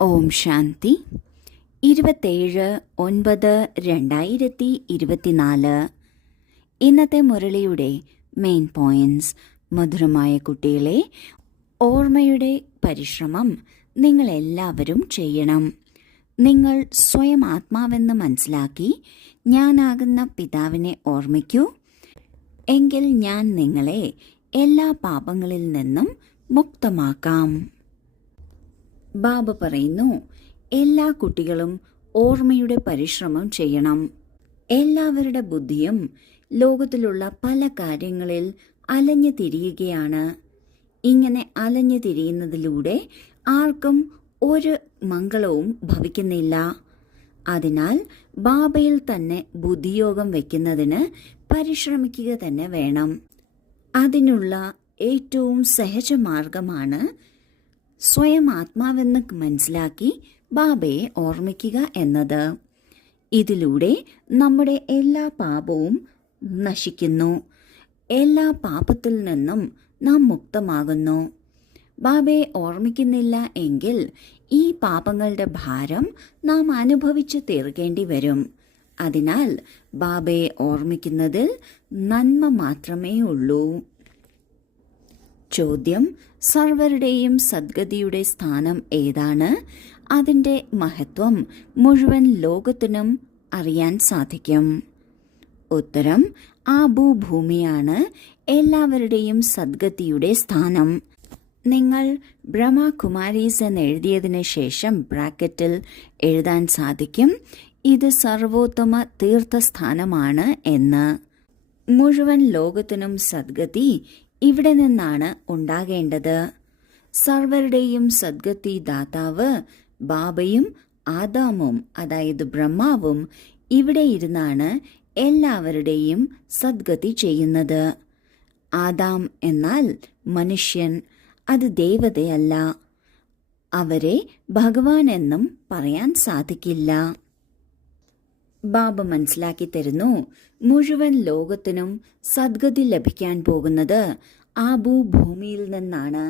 ഓം ശാന്തി. 27/9/2024. ഇന്നത്തെ മുരളിയുടെ main points. മധുരമായ കുട്ടികളെ, ഓർമ്മയുടെ പരിശ്രമം നിങ്ങളെല്ലാവരും ചെയ്യണം. നിങ്ങൾ സ്വയം ആത്മാവെന്ന് മനസ്സിലാക്കി ഞാനാകുന്ന പിതാവിനെ ഓർമ്മിക്കൂ. എങ്കിൽ ഞാൻ നിങ്ങളെ എല്ലാ പാപങ്ങളിൽ നിന്നും മുക്തമാക്കാം. ബാബ പറയുന്നു, എല്ലാ കുട്ടികളും ഓർമ്മയുടെ പരിശ്രമം ചെയ്യണം. എല്ലാവരുടെ ബുദ്ധിയും ലോകത്തിലുള്ള പല കാര്യങ്ങളിൽ അലഞ്ഞു തിരിയുകയാണ്. ഇങ്ങനെ അലഞ്ഞു തിരിയുന്നതിലൂടെ ആർക്കും ഒരു മംഗളവും ഭവിക്കുന്നില്ല. അതിനാൽ ബാബയിൽ തന്നെ ബുദ്ധിയോഗം വയ്ക്കുന്നതിന് പരിശ്രമിക്കുക തന്നെ വേണം. അതിനുള്ള ഏറ്റവും സഹജമാർഗമാണ് സ്വയം ആത്മാവെന്ന് മനസ്സിലാക്കി ബാബയെ ഓർമ്മിക്കുക എന്നത്. ഇതിലൂടെ നമ്മുടെ എല്ലാ പാപവും നശിക്കുന്നു. എല്ലാ പാപത്തിൽ നിന്നും നാം മുക്തമാകുന്നു. ബാബയെ ഓർമ്മിക്കുന്നില്ല എങ്കിൽ ഈ പാപങ്ങളുടെ ഭാരം നാം അനുഭവിച്ചു തീർക്കേണ്ടി വരും. അതിനാൽ ബാബയെ ഓർമ്മിക്കുന്നതിൽ നന്മ മാത്രമേ ഉള്ളൂ. ചോദ്യം: സർവരുടെയും സദ്ഗതിയുടെ സ്ഥാനം ഏതാണ്? അതിന്റെ മഹത്വം മുഴുവൻ ലോകത്തിനും അറിയാൻ സാധിക്കും. ഉത്തരം: ആ ഭൂമിയാണ് എല്ലാവരുടെയും സദ്ഗതിയുടെ സ്ഥാനം. നിങ്ങൾ ബ്രഹ്മകുമാരീസ് എന്നെഴുതിയതിനു ശേഷം ബ്രാക്കറ്റിൽ എഴുതാൻ സാധിക്കും, ഇത് സർവോത്തമ തീർത്ഥസ്ഥാനമാണ് എന്ന്. മുഴുവൻ ലോകത്തിനും സദ്ഗതി ഇവിടെ നിന്നാണ് ഉണ്ടാകേണ്ടത്. സർവരുടെയും സദ്ഗതി ദാതാവ് ബാബയും ആദാമും, അതായത് ബ്രഹ്മാവും ഇവിടെ ഇരുന്നാണ് എല്ലാവരുടെയും സദ്ഗതി ചെയ്യുന്നത്. ആദാം എന്നാൽ മനുഷ്യൻ, അത് ദേവതയല്ല. അവരെ ഭഗവാൻ എന്നും പറയാൻ സാധിക്കില്ല. ബാബ മനസ്സിലാക്കി തരുന്നു, മുഴുവൻ ലോകത്തിനും സദ്ഗതി ലഭിക്കാൻ പോകുന്നത് ആ ഭൂമിയിൽ നിന്നാണ്.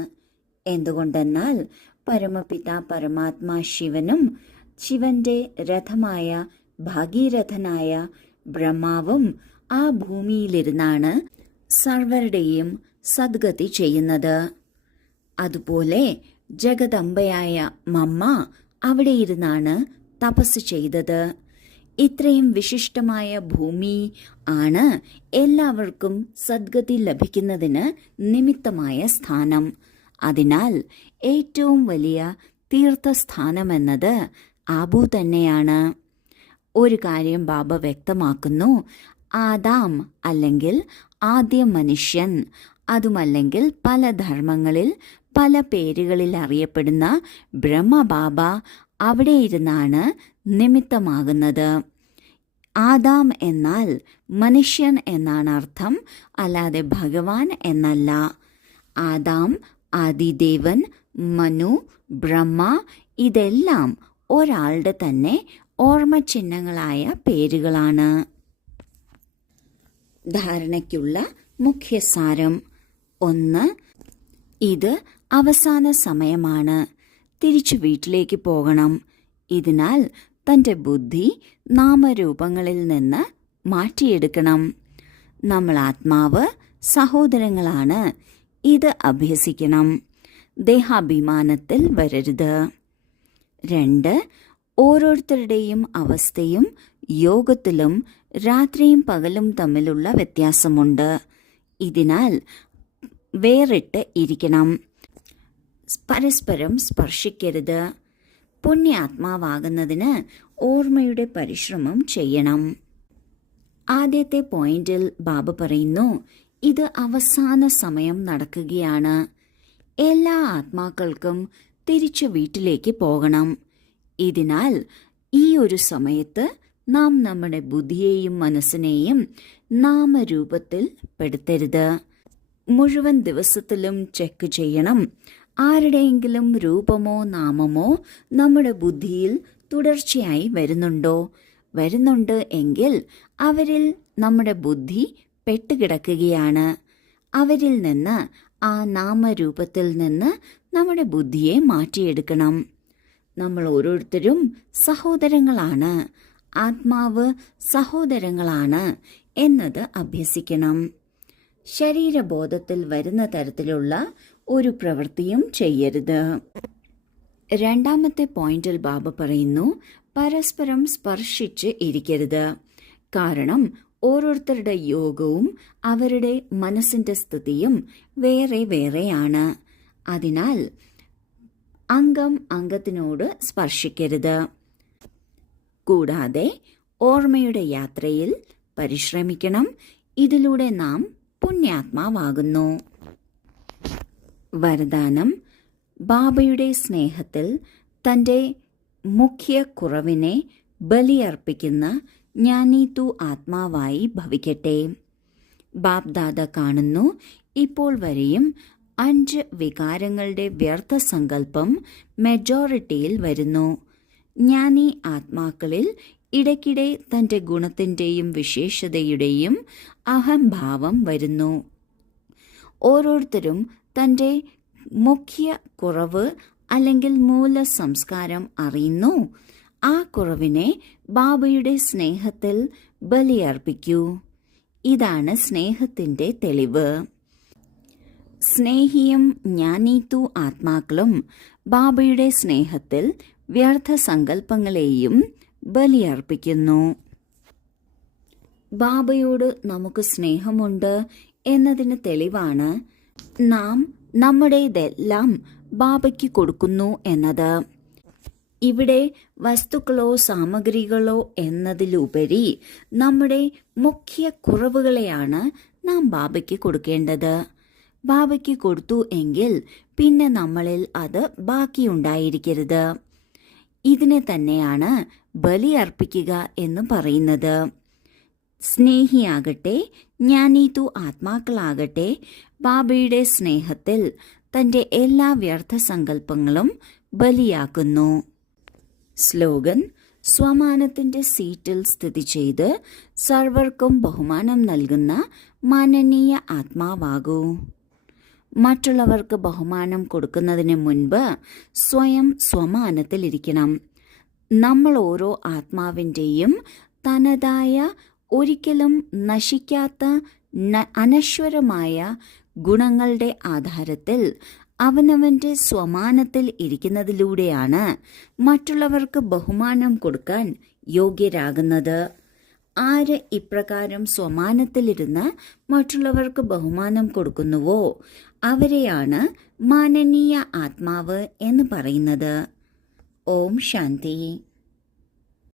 എന്തുകൊണ്ടെന്നാൽ പരമപിത പരമാത്മാ ശിവനും ശിവന്റെ രഥമായ ഭാഗീരഥനായ ബ്രഹ്മാവും ആ ഭൂമിയിലിരുന്നാണ് സർവരുടെയും സദ്ഗതി ചെയ്യുന്നത്. അതുപോലെ ജഗദംബയായ മമ്മ അവിടെ ഇരുന്നാണ് തപസ് ചെയ്തത്. ഇത്രയും വിശിഷ്ടമായ ഭൂമി ആണ് എല്ലാവർക്കും സദ്ഗതി ലഭിക്കുന്നതിന് നിമിത്തമായ സ്ഥാനം. അതിനാൽ ഏറ്റവും വലിയ തീർത്ഥസ്ഥാനമെന്നത് ആബു തന്നെയാണ്. ഒരു കാര്യം ബാബ വ്യക്തമാക്കുന്നു, ആദാം അല്ലെങ്കിൽ ആദ്യ മനുഷ്യൻ, അതുമല്ലെങ്കിൽ പല ധർമ്മങ്ങളിൽ പല പേരുകളിൽ അറിയപ്പെടുന്ന ബ്രഹ്മബാബ അവിടെ ഇരുന്നാണ് നിമിത്തമാകുന്നത്. ആദാം എന്നാൽ മനുഷ്യൻ എന്നാണ് അർത്ഥം, അല്ലാതെ ഭഗവാൻ എന്നല്ല. ആദാം, ആദിദേവൻ, മനു, ബ്രഹ്മ ഇതെല്ലാം ഒരാളുടെ തന്നെ ഓർമ്മചിഹ്നങ്ങളായ പേരുകളാണ്. ധാരണയ്ക്കുള്ള മുഖ്യസാരം: 1. ഇത് അവസാന സമയമാണ്. തിരിച്ചു വീട്ടിലേക്ക് പോകണം. ഇതിനാൽ തന്റെ ബുദ്ധി നാമരൂപങ്ങളിൽ നിന്ന് മാറ്റിയെടുക്കണം. നമ്മൾ ആത്മാവ് സഹോദരങ്ങളാണ്. ഇത് അഭ്യസിക്കണം. ദേഹാഭിമാനത്തിൽ വരരുത്. 2. ഓരോരുത്തരുടെയും അവസ്ഥയും യോഗത്തിലും രാത്രിയും പകലും തമ്മിലുള്ള വ്യത്യാസമുണ്ട്. ഇതിനാൽ വേറിട്ട് ഇരിക്കണം. പരസ്പരം സ്പർശിക്കരുത്. പുണ്യാത്മാവാകുന്നതിന് ഓർമ്മയുടെ പരിശ്രമം ചെയ്യണം. ആദ്യത്തെ പോയിന്റിൽ ബാബ പറയുന്നു, ഇത് അവസാന സമയം നടക്കുകയാണ്. എല്ലാ ആത്മാക്കൾക്കും തിരിച്ചു വീട്ടിലേക്ക് പോകണം. ഇതിനാൽ ഈ ഒരു സമയത്ത് നാം നമ്മുടെ ബുദ്ധിയെയും മനസ്സിനെയും നാമരൂപത്തിൽ പെടുത്തരുത്. മുഴുവൻ ദിവസത്തിലും ചെക്ക് ചെയ്യണം, ആരുടെയെങ്കിലും രൂപമോ നാമമോ നമ്മുടെ ബുദ്ധിയിൽ തുടർച്ചയായി വരുന്നുണ്ട് എങ്കിൽ അവരിൽ നമ്മുടെ ബുദ്ധി പെട്ടുകിടക്കുകയാണ്. അവരിൽ നിന്ന്, ആ നാമരൂപത്തിൽ നിന്ന് നമ്മുടെ ബുദ്ധിയെ മാറ്റിയെടുക്കണം. നമ്മൾ ഓരോരുത്തരും സഹോദരങ്ങളാണ്, ആത്മാവ് സഹോദരങ്ങളാണ് എന്നത് അഭ്യസിക്കണം. ശരീരബോധത്തിൽ വരുന്ന തരത്തിലുള്ള ഒരു പ്രവൃത്തിയും ചെയ്യരുത്. രണ്ടാമത്തെ പോയിന്റിൽ ബാബ പറയുന്നു, പരസ്പരം സ്പർശിച്ച് ഇരിക്കരുത്. കാരണം ഓരോരുത്തരുടെ യോഗവും അവരുടെ മനസ്സിന്റെ സ്ഥിതിയും വേറെ വേറെയാണ്. അതിനാൽ അംഗം അംഗത്തിനോട് സ്പർശിക്കരുത്. കൂടാതെ ഓർമ്മയുടെ യാത്രയിൽ പരിശ്രമിക്കണം. ഇതിലൂടെ നാം പുണ്യാത്മാവാകുന്നു. വരദാനം: ബാബയുടെ സ്നേഹത്തിൽ തന്റെ മുഖ്യ കുറവിനെ ബലിയർപ്പിക്കുന്ന ജ്ഞാനീതു ആത്മാവായി ഭവിക്കട്ടെ. ബാപ്ദാദ കാണുന്നു, ഇപ്പോൾ വരെയും 5 വികാരങ്ങളുടെ വ്യർത്ഥ സങ്കല്പം മെജോറിറ്റിയിൽ വരുന്നു. ജ്ഞാനി ആത്മാക്കളിൽ ഇടയ്ക്കിടെ തന്റെ ഗുണത്തിന്റെയും വിശേഷതയുടെയും അഹംഭാവം വരുന്നു. ഓരോരുത്തരും തന്റെ മുഖ്യ കുറവ് അല്ലെങ്കിൽ മൂല സംസ്കാരം അറിയുന്നു. ആ കുറവിനെ ബാബയുടെ സ്നേഹത്തിൽ ബലിയർപ്പിക്കൂ. ഇതാണ് സ്നേഹത്തിന്റെ തെളിവ്. സ്നേഹിയും ജ്ഞാനീതു ആത്മാക്കളും ബാബയുടെ സ്നേഹത്തിൽ വ്യർത്ഥ സങ്കല്പങ്ങളെയും ബലിയർപ്പിക്കുന്നു. ബാബയോട് നമുക്ക് സ്നേഹമുണ്ട് എന്നതിന് തെളിവാണ് നാം നമ്മുടേതെല്ലാം ബാബയ്ക്ക് കൊടുക്കുന്നു എന്നത്. ഇവിടെ വസ്തുക്കളോ സാമഗ്രികളോ എന്നതിലുപരി നമ്മുടെ മുഖ്യ കുറവുകളെയാണ് നാം ബാബയ്ക്ക് കൊടുക്കേണ്ടത്. ബാബയ്ക്ക് കൊടുത്തു എങ്കിൽ പിന്നെ നമ്മളിൽ അത് ബാക്കിയുണ്ടായിരിക്കരുത്. ഇതിനെ തന്നെയാണ് ബലി അർപ്പിക്കുക എന്ന് പറയുന്നത്. സ്നേഹിയാകട്ടെ ജ്ഞാനീതു ആത്മാക്കളാകട്ടെ ബാബയുടെ സ്നേഹത്തിൽ തന്റെ എല്ലാ വ്യർത്ഥ സങ്കല്പങ്ങളും ബലിയാക്കുന്നു. സ്ലോഗൻ: സ്വമാനത്തിന്റെ സീറ്റിൽ സ്ഥിതി ചെയ്ത് സർവർക്കും ബഹുമാനം നൽകുന്ന മാനനീയ ആത്മാവാകൂ. മറ്റുള്ളവർക്ക് ബഹുമാനം കൊടുക്കുന്നതിന് മുൻപ് സ്വയം സ്വമാനത്തിലിരിക്കണം. നമ്മൾ ഓരോ ആത്മാവിൻ്റെയും തനതായ, ഒരിക്കലും നശിക്കാത്ത അനശ്വരമായ ഗുണങ്ങളുടെ ആധാരത്തിൽ അവനവന്റെ സ്വമാനത്തിൽ ഇരിക്കുന്നതിലൂടെയാണ് മറ്റുള്ളവർക്ക് ബഹുമാനം കൊടുക്കാൻ യോഗ്യരാകുന്നത്. ആര് ഇപ്രകാരം സ്വമാനത്തിലിരുന്ന് മറ്റുള്ളവർക്ക് ബഹുമാനം കൊടുക്കുന്നുവോ അവരെയാണ് മാനനീയ ആത്മാവ് എന്ന് പറയുന്നത്. ഓം ശാന്തി.